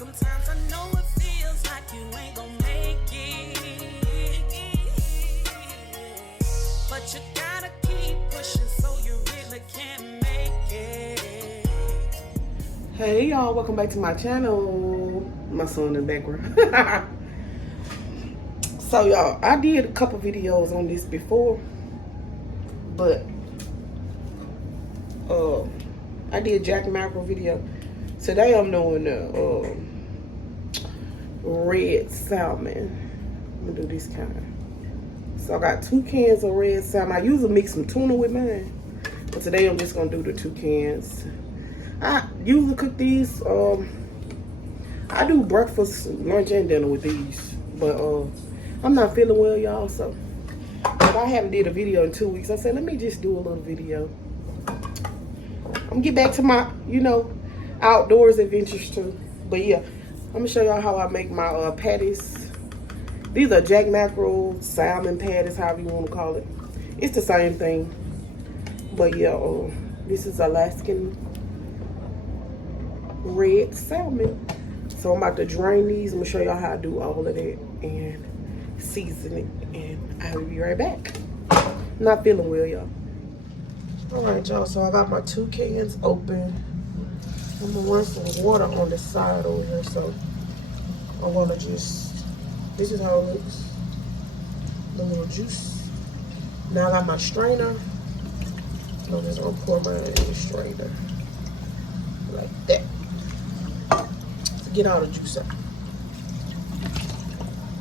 Sometimes I know it feels like you ain't gonna make it, but you gotta keep pushing so you really can make it. Hey y'all, welcome back to my channel. My son in the background. So y'all, I did a couple videos on this before, but I did Jack Mackerel video. Today I'm doing the red salmon. I'm gonna do this kind. So I got 2 cans of red salmon. I usually mix some tuna with mine, but today I'm just gonna do the 2 cans. I usually cook these. I do breakfast, lunch, and dinner with these, but I'm not feeling well, y'all. So if I haven't did a video in 2 weeks, I said let me just do a little video. I'm gonna get back to my, outdoors adventures too. But yeah, I'm gonna show y'all how I make my patties. These are Jack Mackerel, Salmon Patties, however you want to call it. It's the same thing. But yeah, this is Alaskan red salmon. So I'm about to drain these. I'm gonna show y'all how I do all of that and season it. And I'll be right back. Not feeling well, y'all. Alright, y'all, so I got my 2 cans open. I'm gonna run some water on the side over here, so I'm gonna just, this is how it looks. The little juice. Now I got my strainer. So I'm just gonna pour mine in the strainer. Like that. To get all the juice out.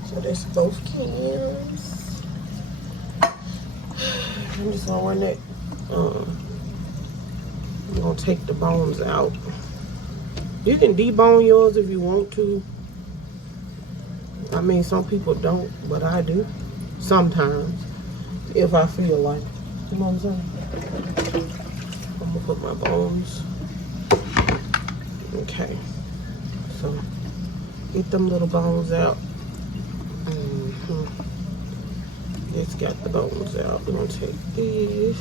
So that's both cans. I'm just gonna run that. I'm gonna take the bones out. You can debone yours if you want to. I mean, some people don't, but I do. Sometimes, if I feel like. You know what I'm saying? I'm gonna put my bones. Okay. So, get them little bones out. Just got the bones out. We're gonna take this.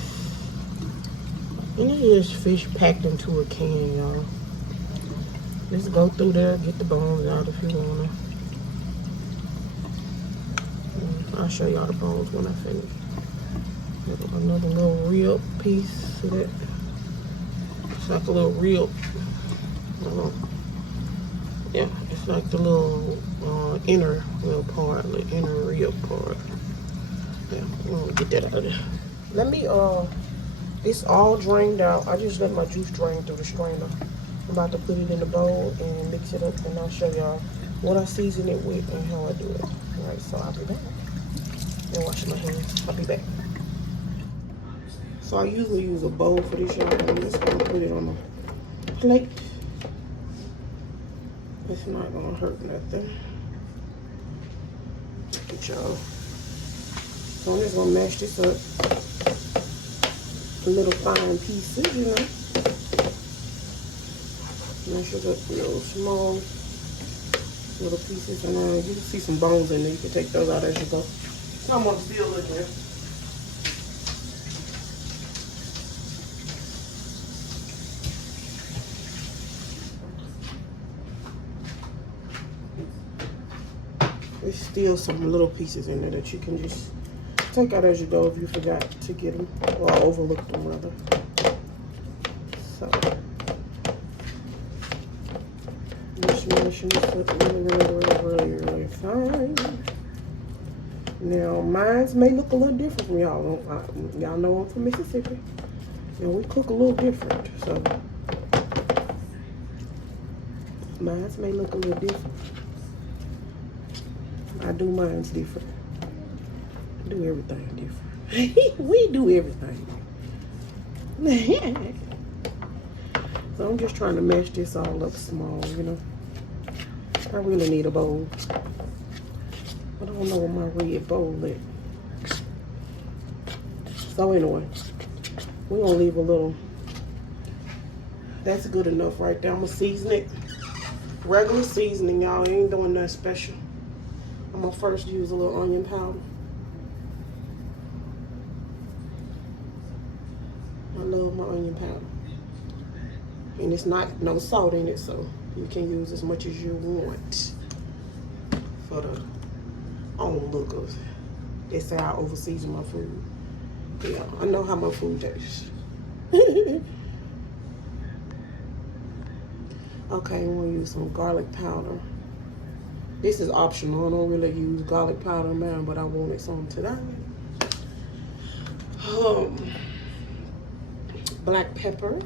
And it's just fish packed into a can, y'all. Just go through there, get the bones out if you wanna. I'll show y'all the bones when I finish. Another little rib piece of that. It's like a little rib. Yeah, it's like the little inner little part, the inner rib part. Yeah, I'm gonna get that out of there. Let me it's all drained out. I just let my juice drain through the strainer. I'm about to put it in the bowl and mix it up, and I'll show y'all what I season it with and how I do it. Alright, so I'll be back. And wash my hands. I'll be back. So I usually use a bowl for this, y'all. I'm just gonna put it on a plate. It's not gonna hurt nothing. Look at y'all. So I'm just gonna mash this up. Little fine pieces, you know. Mash it up little small little pieces, and you can see some bones in there. You can take those out as you go. Someone's still in there. There's still some little pieces in there that you can just take out as you go if you forgot to get them, or overlooked them rather. So, just mashing this up really fine. Now, mine may look a little different from y'all. Y'all know I'm from Mississippi, and we cook a little different. So, mine may look a little different. I do mine's different. Do everything different. We do everything. So I'm just trying to mash this all up small, you know. I really need a bowl. I don't know where my red bowl is. So anyway, we're gonna leave a little. That's good enough right there. I'm gonna season it. Regular seasoning, y'all. Ain't doing nothing special. I'm gonna first use a little onion powder. I love my onion powder. And it's not no salt in it, so You can use as much as you want for the onlookers. They say I overseason my food. Yeah, I know how my food tastes. Okay, I'm gonna use some garlic powder. This is optional. I don't really use garlic powder now, but I wanted some today. Black pepper,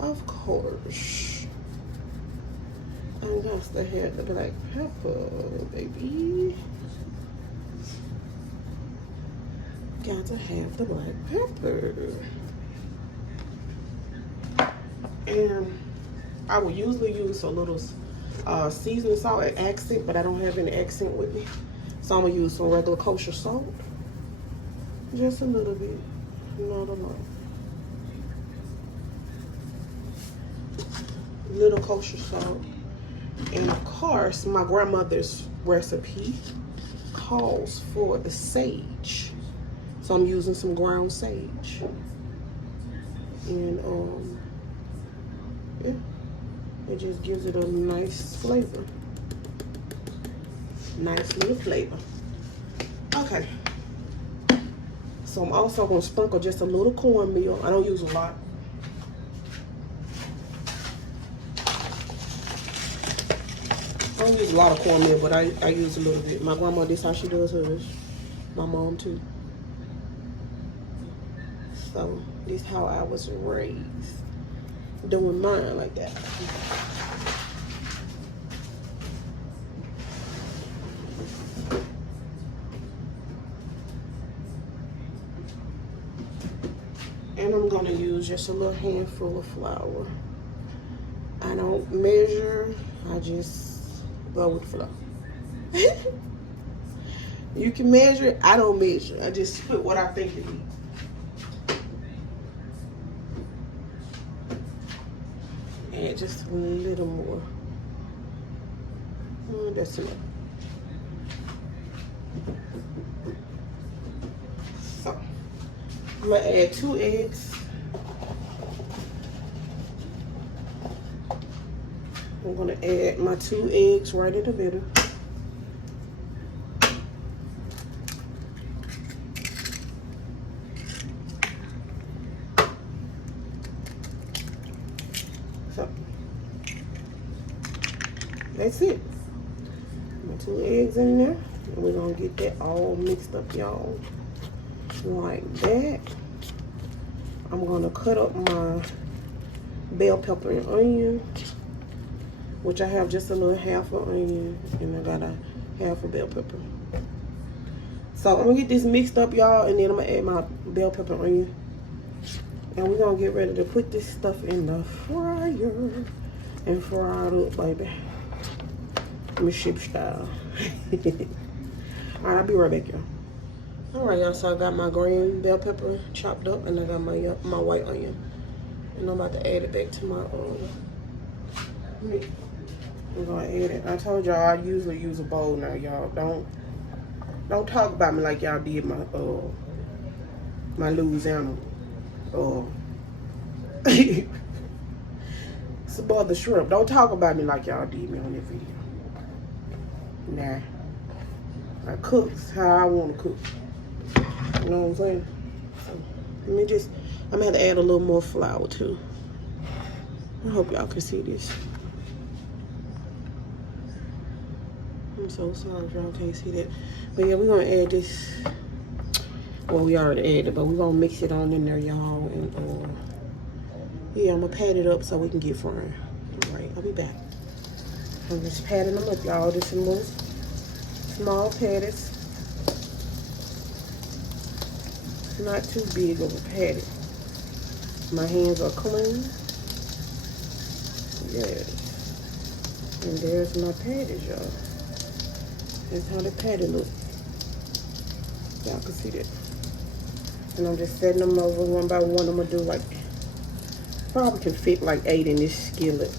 of course. I got to have the black pepper, baby. Got to have the black pepper. And I would usually use a little seasoning salt at accent, but I don't have any accent with me. So I'm gonna use some regular kosher salt. Just a little bit, not a lot. Little kosher salt. And of course, my grandmother's recipe calls for the sage. So I'm using some ground sage. And yeah, it just gives it a nice flavor. Nice little flavor. Okay. So I'm also gonna sprinkle just a little cornmeal. I don't use a lot. I don't use a lot of cornmeal, but I use a little bit. My grandma, this is how she does hers. My mom too. So this is how I was raised, doing mine like that. And I'm gonna use just a little handful of flour. I don't measure, I just go with the flow. You can measure it, I don't measure. I just put what I think it needs. Add just a little more. That's enough. So, I'm gonna add 2 eggs. I'm gonna add my 2 eggs right in the middle. So, that's it. My 2 eggs in there. And we're gonna get that all mixed up, y'all. Like that. I'm gonna cut up my bell pepper and onion, which I have just a little half an onion, and I got a half a bell pepper. So I'm gonna get this mixed up, y'all, and then I'm gonna add my bell pepper and onion. And we're gonna get ready to put this stuff in the fryer and fry it up, baby. Ship style. Alright, I'll be right back, y'all. Alright, y'all, so I got my green bell pepper chopped up, and I got my white onion. And I'm about to add it back to my meat. I'm gonna add it. I told y'all I usually use a bowl now, y'all. Don't talk about me like y'all did my Louisiana it's about the shrimp. Don't talk about me like y'all did me on that video. Nah. I cook how I want to cook. You know what I'm saying? So, I'm gonna have to add a little more flour too. I hope y'all can see this. I'm so sorry if y'all can't see that. But yeah, we're gonna add this. Well, we already added it, but we're gonna mix it on in there, y'all. And yeah, I'm gonna pat it up so we can get frying. Alright, I'll be back. I'm just patting them up, y'all. Just some little small patties. Not too big of a patty. My hands are clean. Yes. And there's my patties, y'all. That's how the patty look. Y'all can see that. And I'm just setting them over one by one. I'm gonna do like, probably can fit like 8 in this skillet.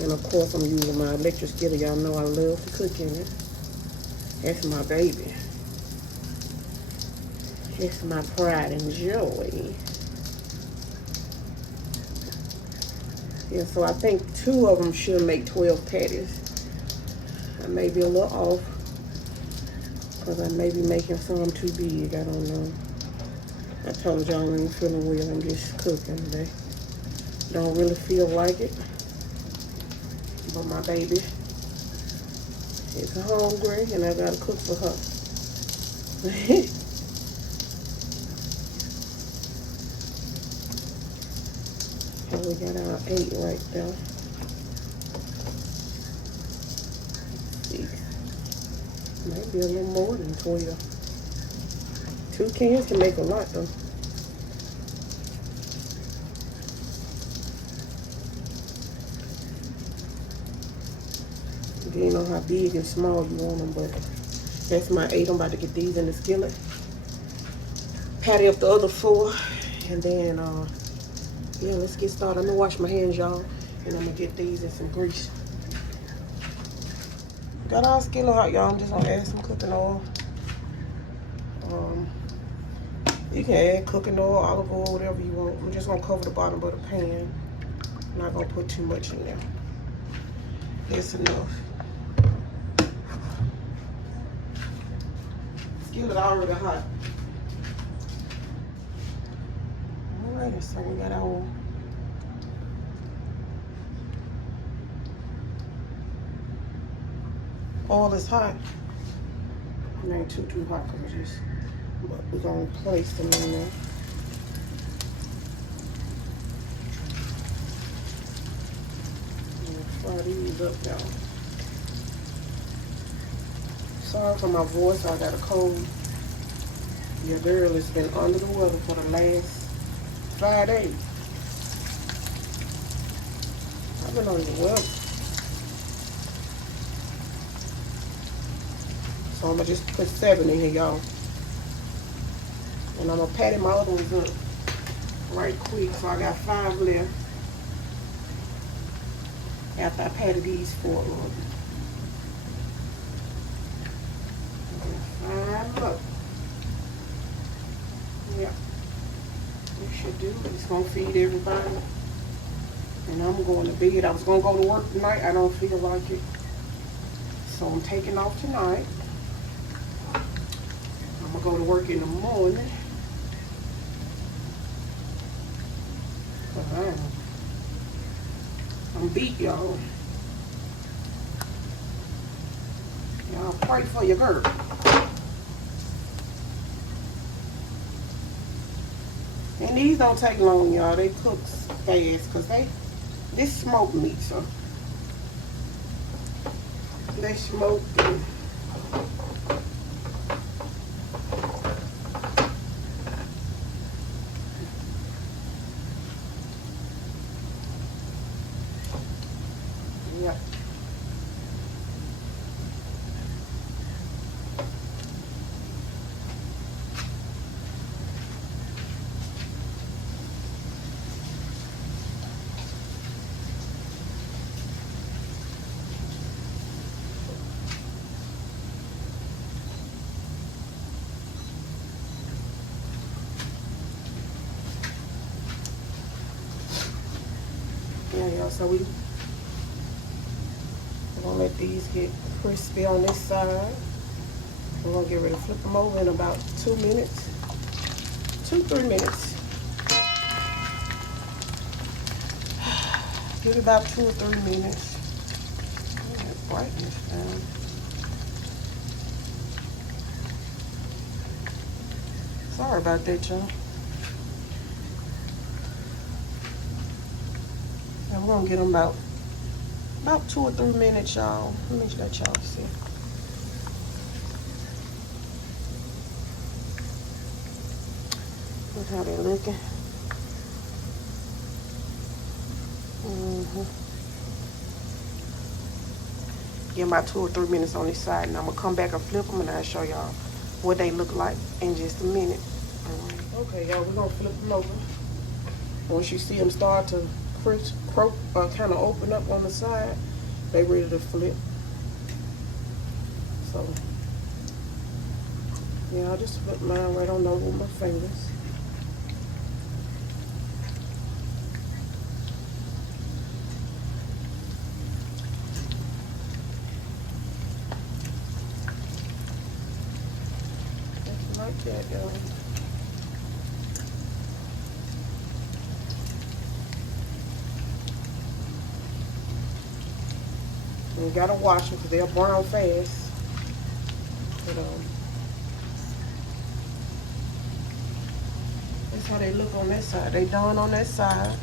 And of course I'm using my electric skillet. Y'all know I love to cook in it. That's my baby. It's my pride and joy. Yeah, so I think 2 of them should make 12 patties. I may be a little off because I may be making some too big. I don't know. I told y'all I ain't feeling well. I'm just cooking today. Don't really feel like it. But my baby is hungry and I gotta cook for her. And we got our 8 right there. 6. Maybe a little more than 12. 2 cans can make a lot though. You know how big and small you want them, but that's my 8. I'm about to get these in the skillet. Patty up the other 4, and then yeah, let's get started. I'm gonna wash my hands, y'all, and I'm gonna get these in some grease. Got our skillet hot, y'all. I'm just gonna add some cooking oil. You can add cooking oil, olive oil, whatever you want. I'm just gonna cover the bottom of the pan. I'm not gonna put too much in there. That's enough. Skillet already hot. Alright, so we got our oil is hot. It ain't too hot, but we're gonna place them in there. Fry these up, y'all. Sorry for my voice, I got a cold. Your girl has been under the weather for the last 5 days. I've been under the weather. So I'm gonna just put 7 in here, y'all. And I'm gonna patty my other ones up right quick. So I got 5 left. After I patty these 4 up. 5 up. Yeah. You should do. It's gonna feed everybody. And I'm going to bed. I was gonna go to work tonight. I don't feel like it. So I'm taking off tonight. I'm gonna go to work in the morning. I'm beat, y'all. Y'all pray for your girl. And these don't take long, y'all. They cook fast because this smoked meat, so they smoked. Yeah. Yeah, y'all, so we're gonna let these get crispy on this side. We're gonna get ready to flip them over in about 2 minutes. 2-3 minutes. Give it about 2 or 3 minutes. That brightness down. Sorry about that, y'all. And we're gonna get them about 2 or 3 minutes, y'all. Let me let y'all see. Look how they're looking. Give about 2 or 3 minutes on this side, and I'm gonna come back and flip them, and I'll show y'all what they look like in just a minute. All right. Okay, y'all, we're gonna flip them over. Once you see them start to kind of open up on the side, they ready to flip. So yeah, I just flip mine right on over with my fingers. like that, y'all. You gotta wash them because they'll brown fast. But, that's how they look on that side. They done on that side.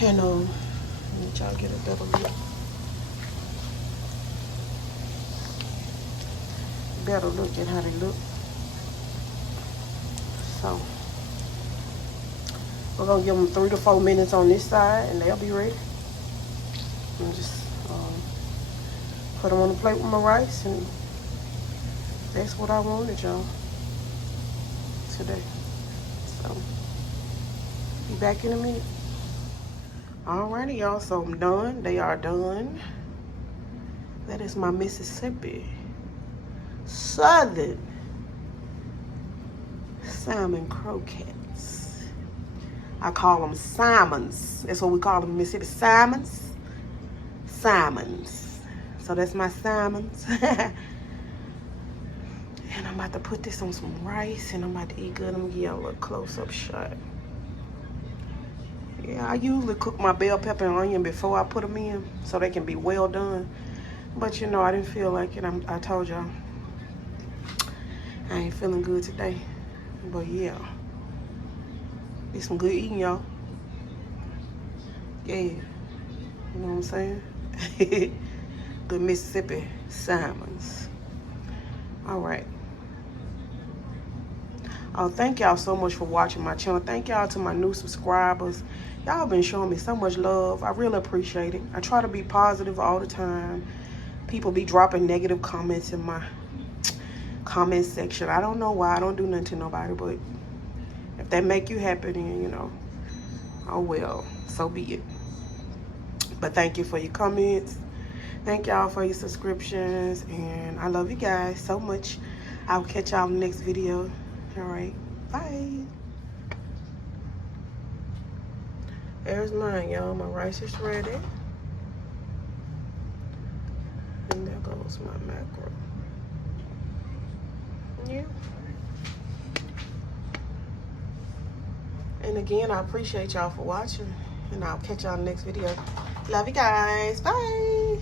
And let y'all get a better look. Better look at how they look. So we're gonna give them 3 to 4 minutes on this side, and they'll be ready. And just put them on the plate with my rice, and that's what I wanted, y'all, today. So be back in a minute. Alrighty, y'all. So I'm done. They are done. That is my Mississippi Southern salmon croquettes. I call them salmons. That's what we call them in Mississippi. Salmons. Salmons. So that's my salmons. And I'm about to put this on some rice, and I'm about to eat good. I'm gonna give y'all a little close-up shot. Yeah, I usually cook my bell pepper and onion before I put them in so they can be well done. But you know, I didn't feel like it. I told y'all I ain't feeling good today. But yeah, it's some good eating, y'all. Yeah, you know what I'm saying? Good Mississippi salmons. All right. Oh, thank y'all so much for watching my channel. Thank y'all to my new subscribers. Y'all been showing me so much love. I really appreciate it. I try to be positive all the time. People be dropping negative comments in my comment section. I don't know why. I don't do nothing to nobody, but if that make you happy, then, you know, oh well, so be it. But thank you for your comments. Thank y'all for your subscriptions, and I love you guys so much. I'll catch y'all in the next video. All right, bye. There's mine, y'all. My rice is ready. And there goes my mackerel. Yeah. And again, I appreciate y'all for watching. And I'll catch y'all in the next video. Love you guys. Bye.